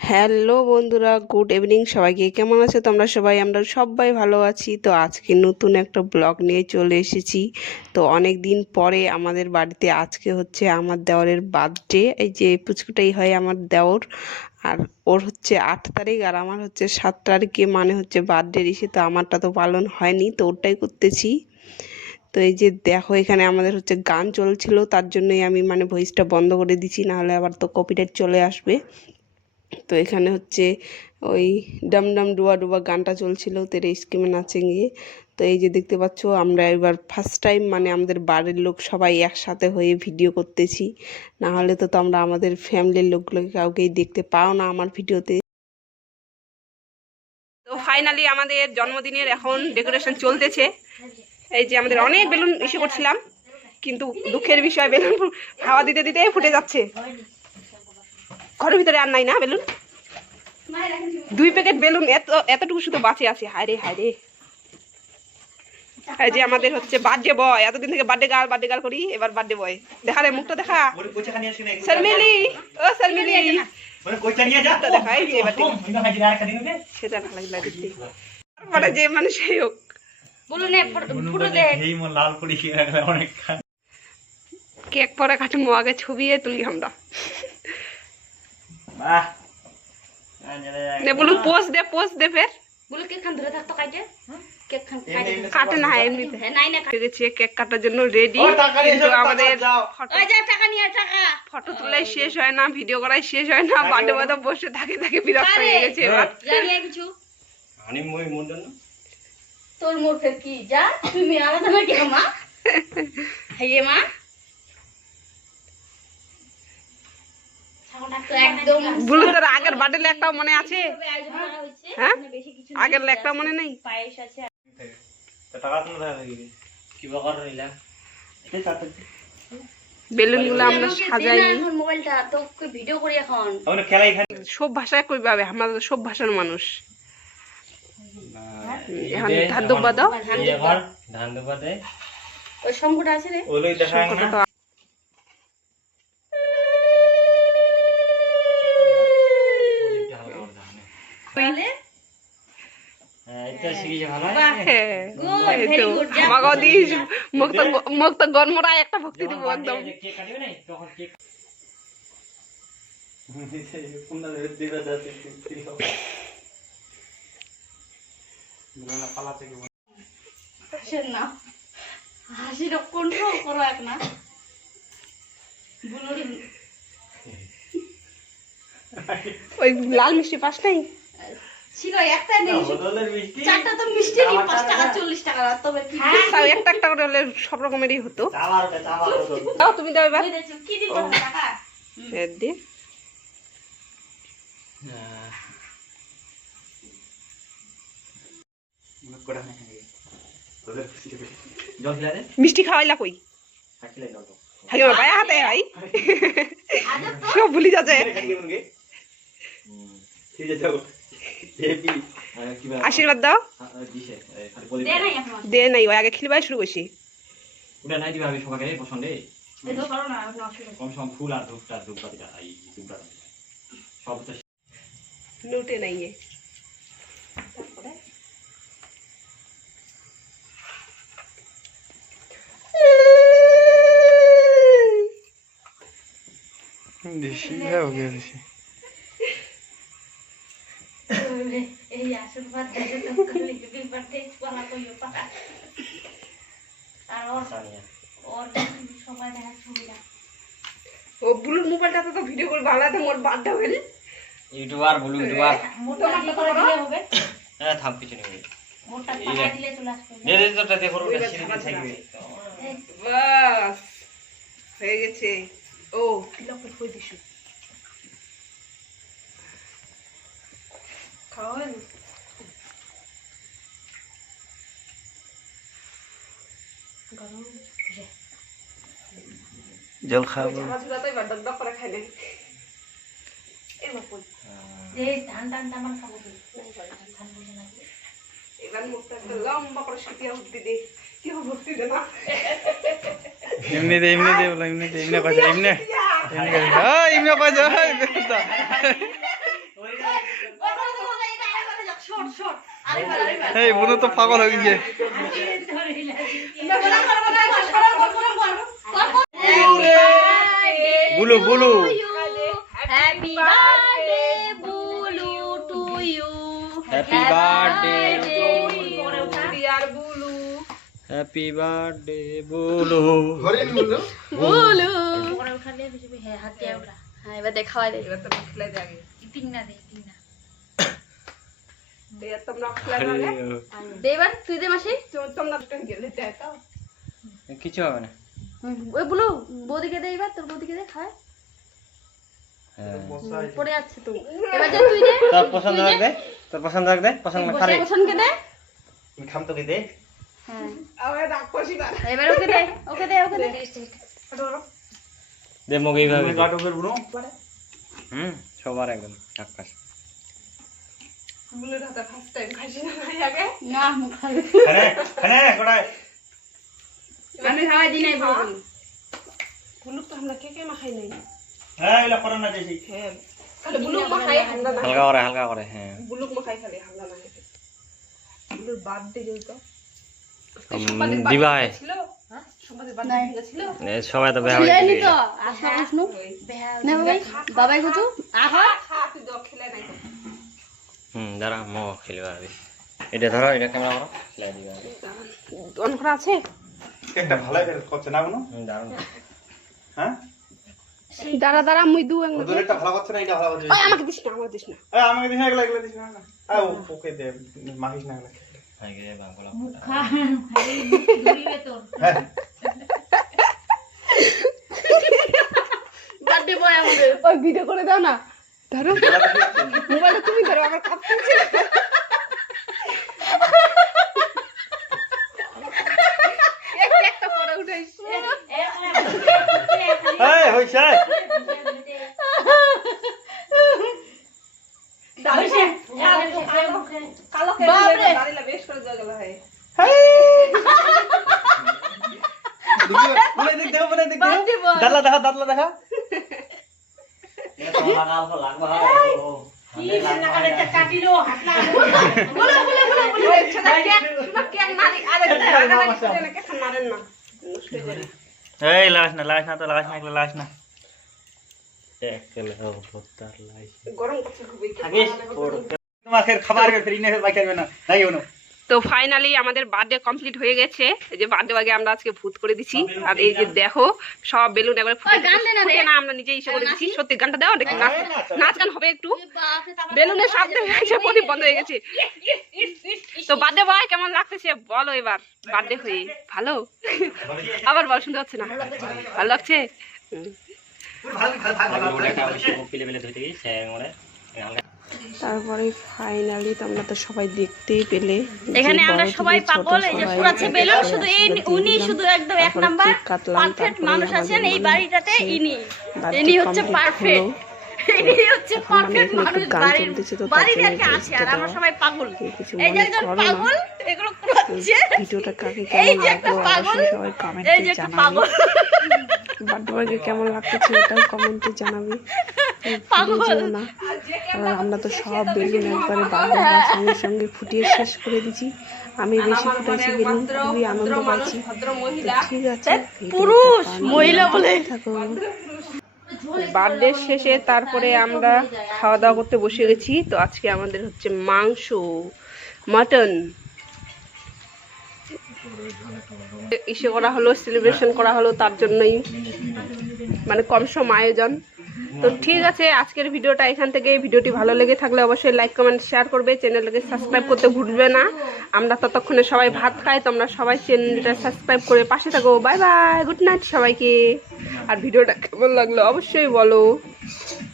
Hello বন্ধুরা, good evening সবাইকে। কেমন আছো তোমরা সবাই? আমরা সবাই ভালো আছি। তো আজকে নতুন একটা ব্লগ নিয়ে চলে এসেছি। তো অনেক দিন পরে আমাদের বাড়িতে আজকে হচ্ছে আমার দেওরের বার্থডে। এই যে পুচকুটাই হয় আমার দেওর, আর ওর হচ্ছে 8 তারিখ আর আমার হচ্ছে 7 তারিখে, মানে হচ্ছে বার্থডে ইসে। তো আমারটা তো পালন হয়নি, তো ওটাই করতেছি। তো এই যে দেখো, এখানে আমাদের হচ্ছে গান চলছিল, তার জন্যই আমি মানে ভয়েসটা বন্ধ করে দিছি, নাহলে আবার তো কপিরাইট চলে আসবে। তো এখানে হচ্ছে ওই ডম ডম ডুয়া ডুবা গানটা চলছিল, তেরে স্কিমে নাচেঙ্গে। তো এই যে দেখতে পাচ্ছ, আমরা এবার ফার্স্ট টাইম মানে আমাদের বাড়ির লোক সবাই একসাথে হয়ে ভিডিও করতেছি। না হলে তো তোমরা আমাদের ফ্যামিলির লোকগুলোকে কাউকেই দেখতে পাও না আমার ভিডিওতে। তো ফাইনালি আমাদের জন্মদিনের এখন ডেকোরেশন চলতেছে। এই যে আমাদের অনেক বেলুন ইস্যু করছিলাম, কিন্তু দুঃখের বিষয় বেলুন হাওয়া দিতে দিতে ফুটে যাচ্ছে। ঘরের ভিতরে আর নাই না বেলুন, 2 প্যাকেট বেলুন এতটুকু শুধু বাঁচে আছে। হায় রে হায় রে। এই যে আমাদের হচ্ছে বার্থডে বয়, এতদিন থেকে বার্থডে গার্ল করি, এবার বার্থডে বয়। দেখা রে মুখটা দেখা। শর্মিলি, ও শর্মিলি দেখা। এই যে সেটা ভালো লাগলো দেখতে। তারপরে যে মানে সেই হোক কেক পরে কাটবো, আগে ছবিয়ে তুলি আমরা। বলুন পোস্ট দে ফের বলু কেক খান ধরে থাকতো কাটে কেক খান কাটে না এমনিতে নাই না কাটে গেছে। কেক কাটার জন্য রেডি, কিন্তু আমাদের ফটো তোলাই শেষ হয় না, ভিডিও করাই শেষ হয় না, বাদে বাদে বসে থাকে বিরক্ত হয়ে গেছে। এবার কিছু আনি মই মোর জন্য তোর মোর ফের কি যা তুমি আলাদা না কেন মা? হাইয়ে মা একদম বলু। তোর আগের বার্থডে একটাও মনে আছে? হ্যাঁ, আগের একটাও মনে নেই? বেলুন গুলো আমরা সাজাই, সব ভাষায় কইবে, আমরা সব ভাষার মানুষ। এখন ধান দুব্বা দাও, ধান দুব্বা দে। ওই সংকট আছে রে, ওই দেখা একটা ভক্তি দিব একদম। হাসিটা কন্ট্রোল করো এক না ওই লাল মিষ্টি পাস নাই ছিল, একটা নেই, চারটা তো মিষ্টি নেই, 5 টাকা 40 টাকা। তবে একটা একটা করে হলে সব রকমেরই হতো। দাও তুমি, দাও এবার কি দিব টাকা এর দি। মিষ্টি খাওয়াইলা কই? হাতে ভাই সব ভুলি যাচ্ছে। আশীর্বাদ দাও। দে নাই, ওই আগে খেলবাই শুরু করছি। নোটে নাই এই আশীর্বাদ ও বুলুর মোবাইলটা তো ভিডিও করে ভালো আছে। মোর বাদটা হইল ইউটিউবার বুলু ইউটিউবার মোটা করে দিলে হবে। হ্যাঁ থাম পিছনে হবে, মোটা টাকা দিলে চলে আসবে। দে দে তোটা দেখো ওটা সিঁড়ি থাকবে। বাস হয়ে গেছে। ও তিলক কই দিছো খাওয়ান গরম জল খাবো। ঝাড়াঝুড়াতেই বা ডক ডক করে খাইলে এই বাপু দে ধান ধান টামান খাবো। ধান বলে না এবার মুখটা লম্বা করে শুকিয়ে উঠতে দে। কি ভক্তি দে না এমনি দে বলা এমনি দে এমনি কইছে এমনি এমনি কইছে কইছে এই বুনু তো পাগল হয়ে গেছে। Bulu Bulu happy birthday Bulu to you happy birthday dear Bulu. Happy birthday Bulu. Bulu পরে উঠালে বেশি হ্যাঁ হাত দিয়ে উঠা হ্যাঁ এবার দেখাওয়া দে এবার তো খেলে দে আগে। ইপিং না দে ইপিং না দে তোমরা খেলে আগে। দে এবার তুই দে মাসি তোমরা তো গেলে দে তো। কিছু হবে না। ওই বুলু বৌদিকে দে এবার তোর বৌদিকে দে খায় হ্যাঁ পড়ে যাচ্ছে তো এবার দে তুই দে তোর পছন্দ রাখবে, তোর পছন্দ রাখবে, পছন্দ খারে বসনকে দে খাম তো কি দে। হ্যাঁ আবার রাগ করছি না। এবার ওকে দে ওকে দে ওকে দে দে মগে এইভাবে কাটো ফের বুনো। সবার একদম আকাশ। বুলুর হাতে ফার্স্ট টাইম খাইছি না ভাই আগে। না মুখ খাবে খানে খানে কোড়ায়। আমি খাওয়াই দিই নাই বুলু বুলুক তো আমরা কে না খাই নাই। হ্যাঁ এলা করো না দেশি। হ্যাঁ খালি বুলুক মা খাই হামলা না। হালকা করে হ্যাঁ। বুলুক মা খাই খালি হামলা না। বুলুর বার্থডে যেহেতু দিবাই ছিল। হ্যাঁ সমাজে বার্থডে ছিল। সবাই তো বেহা ছিলেনি তো আসা প্রশ্ন না ভাই বাবাই কত আহা খা তুই তো খেলে নাই তো। দাঁড়া মো খেলবা আবি। এটা ধরো, এটা ক্যামেরা করো, খেলা দিবা। অন করা আছে? কেকটা ভালোই করছে না কোনো? দারুণ। হ্যাঁ? দাঁড়া দাঁড়া মুই দু ওদেরটা ভালো করছে না, এটা ভালো করছে। ওই আমাকে দিস না, আমাকে দিস না। এই আমাকে দিস না, এগুলা দিস না। ওকে দে, মাখিস না এগুলা। হাই গে বাংলা। মুখা খালি মুখ ধরিবে তোর হ্যাঁ। বার্থডে বয় আমাদের ওই ভিডিও করে দাও না। ধরো মোবাইলটা তুমি ধরো, আমার কাজ করছে। একটা ফটো উঠাইস। এই হইছে। কালো কে দাঁড়িয়ে বেশ করে দেওয়া গেল হয়। বলে দেখ, বলে দেখ। দাদলা দেখা, দাদলা দেখা। এ তো লাগাল লাগবা। এই লাগাস না, লাগাস না তো, লাগাস না, এগুলো লাগাস না। গরম করছে খুবই। তোমার খাবার ফিরে নিয়ে বাকি আসবে না, নাকি বলো? তো ফাইনালি আমাদের বার্থডে কমপ্লিট হয়ে গেছে। এই যে বার্থডে আগে আমরা আজকে ভূত করে দিছি। আর এই যে দেখো সব বেলুন একবার ফুটে না, আমরা নিজে ইসে করে দিছি। সত্যি গানটা দাও, দেখি নাচ গান হবে একটু। বেলুনের শব্দ হয়েছে, প্রদীপ বন্ধ হয়ে গেছে। তো বার্থডে বয় কেমন লাগতেছে বলো এবার বার্থডে হয়ে? ভালো? আবার বল, শুনতে হচ্ছে না? ভালো লাগছে? তারপরে ফাইনালি তোমরা তো সবাই দেখতেই পেলে, এখানে আমরা সবাই পাগল। এই যে পুরাছে বেলুন, শুধু উনি শুধু একদম এক নাম্বার পারফেক্ট মানুষ আছেন এই বাড়িটাতে। ইনি হচ্ছে পারফেক্ট, ইনি হচ্ছে পারফেক্ট মানুষ বাড়ির একটা আছে। আর আমরা সবাই পাগল। এই যে একজন পাগল এগুলো করছে, ভিডিওটা কাকে এই কেমন যে একটা লাগলো পাগল, অবশ্যই সবাই এই কমেন্টে যে একটা জানাবে। পাগল বার্থডে কেমন লাগতেছে এটাও কমেন্টে জানাবে। পাগল। না আর আমরা তো সব বেলুন একবারে বার্থডে সঙ্গে সঙ্গে ফুটিয়ে শেষ করে দিছি। আমি বেশি ফুটাইছি বেলুন, খুবই আনন্দ পাচ্ছি। ঠিক আছে, পুরুষ মহিলা বলে থাকো। বার্থডে শেষে তারপরে আমরা খাওয়া দাওয়া করতে বসে গেছি। তো আজকে আমাদের হচ্ছে মাংস, মাটন ইসে করা হলো, সেলিব্রেশন করা হলো। তার জন্যই মানে কম সম আয়োজন। তো ঠিক আছে, আজকের ভিডিওটা এখান থেকে। ভিডিওটি ভালো লেগে থাকলে অবশ্যই লাইক কমেন্ট শেয়ার করবে, চ্যানেলটাকে সাবস্ক্রাইব করতে ভুলবে না। আমরা ততক্ষণে সবাই ভাত খাই, তোমরা সবাই চ্যানেলটা সাবস্ক্রাইব করে পাশে থাকো। বাই বাই, গুড নাইট সবাইকে। আর ভিডিওটা কেমন লাগলো অবশ্যই বলো।